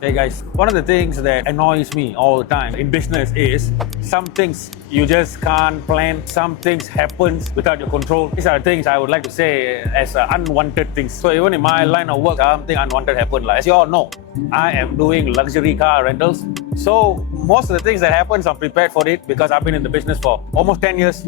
Hey guys, one of the things that annoys me all the time in business is some things you just can't plan, some things happen without your control. These are the things I would like to say as unwanted things. So even in my line of work, something unwanted happened. Like, as you all know, I am doing luxury car rentals. So most of the things that happens, I'm prepared for it because I've been in the business for almost 10 years.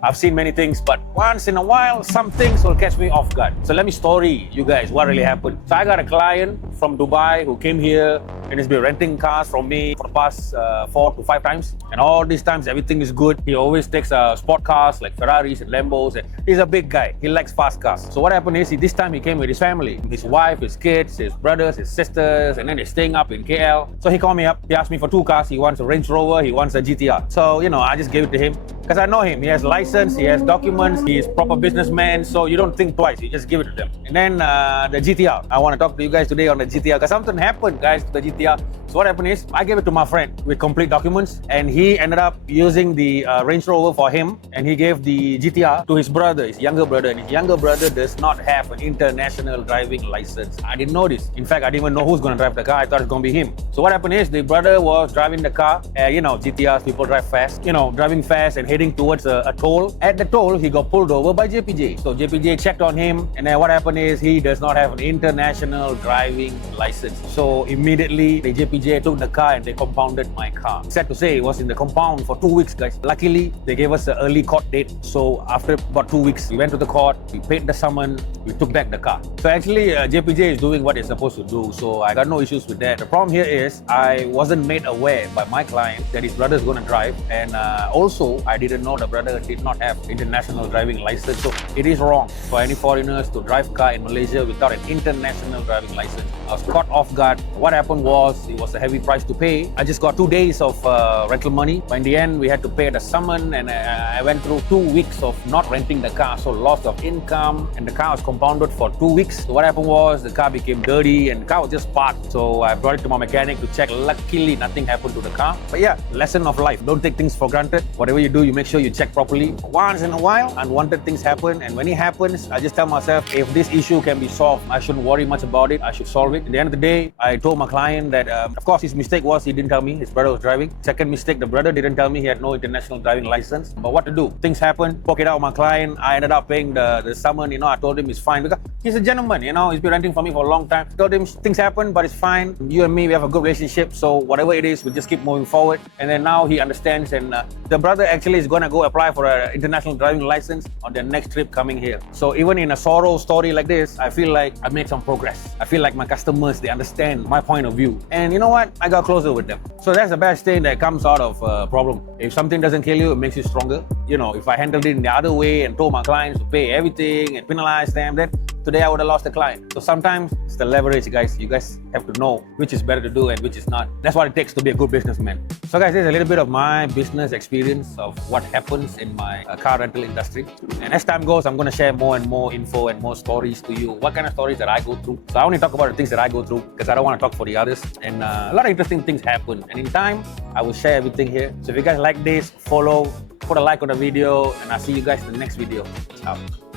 I've seen many things, but once in a while, some things will catch me off guard. So let me story you guys what really happened. So I got a client from Dubai who came here and has been renting cars from me for the past 4 to 5 times. And all these times, everything is good. He always takes sport cars like Ferraris and Lambos. And he's a big guy. He likes fast cars. So what happened is, this time he came with his family, his wife, his kids, his brothers, his sisters, and then they're staying up in KL. So he called me up. He asked me for 2 cars. He wants a Range Rover. He wants a GTR. So, I just gave it to him because I know him. He has license, he has documents, he is proper businessman, so you don't think twice, you just give it to them. And then the GTR, I want to talk to you guys today on the GTR because something happened, guys, to the GTR. So what happened is, I gave it to my friend with complete documents, and he ended up using the Range Rover for him, and he gave the GTR to his brother, his younger brother, and his younger brother does not have an international driving license. I didn't know this. In fact, I didn't even know who's going to drive the car. I thought it's going to be him. So what happened is, the brother was driving the car, GTRs, people drive fast, driving fast and heading towards a toll. At the toll, he got pulled over by JPJ. So JPJ checked on him, and then what happened is, he does not have an international driving license. So immediately, the JPJ took the car and they compounded my car. Sad to say, it was in the compound for 2 weeks, guys. Luckily, they gave us an early court date. So after about 2 weeks, we went to the court, we paid the summon, we took back the car. So actually, JPJ is doing what it's supposed to do. So I got no issues with that. The problem here is, I wasn't made aware by my client that his brother is going to drive. And also, I didn't know the brother did not have international driving license. So it is wrong for any foreigners to drive car in Malaysia without an international driving license. I was caught off guard. What happened was, it was a heavy price to pay. I just got 2 days of rental money. But in the end, we had to pay the summon, and I went through 2 weeks of not renting the car. So loss of income, and the car was compounded for 2 weeks. So what happened was, the car became dirty and the car was just parked. So I brought it to my mechanic to check. Luckily, nothing happened to the car. But yeah, lesson of life. Don't take things for granted. Whatever you do, you make sure you check properly. Once in a while, unwanted things happen, and when it happens, I just tell myself, if this issue can be solved, I shouldn't worry much about it. I should solve it. At the end of the day, I told my client that, of course, his mistake was he didn't tell me his brother was driving. Second mistake, the brother didn't tell me he had no international driving license. But what to do? Things happen. Poke it out with my client. I ended up paying the summon. I told him it's fine because he's a gentleman. He's been renting for me for a long time. Told him things happen, but it's fine. You and me, we have a good relationship. So whatever it is, we just keep moving forward. And then now he understands, and the brother actually is going to go apply for an international driving license on their next trip coming here. So even in a sorrow story like this, I feel like I made some progress. I feel like my customers, they understand my point of view. And you know what? I got closer with them. So that's the best thing that comes out of a problem. If something doesn't kill you, it makes you stronger. If I handled it in the other way and told my clients to pay everything and penalize them, then today I would have lost the client. So sometimes it's the leverage, guys. You guys have to know which is better to do and which is not. That's what it takes to be a good businessman. So guys, this is a little bit of my business experience of what happens in my car rental industry. And as time goes, I'm going to share more and more info and more stories to you. What kind of stories that I go through. So I only talk about the things that I go through because I don't want to talk for the others. And a lot of interesting things happen. And in time, I will share everything here. So if you guys like this, follow, put a like on the video, and I'll see you guys in the next video. Ciao.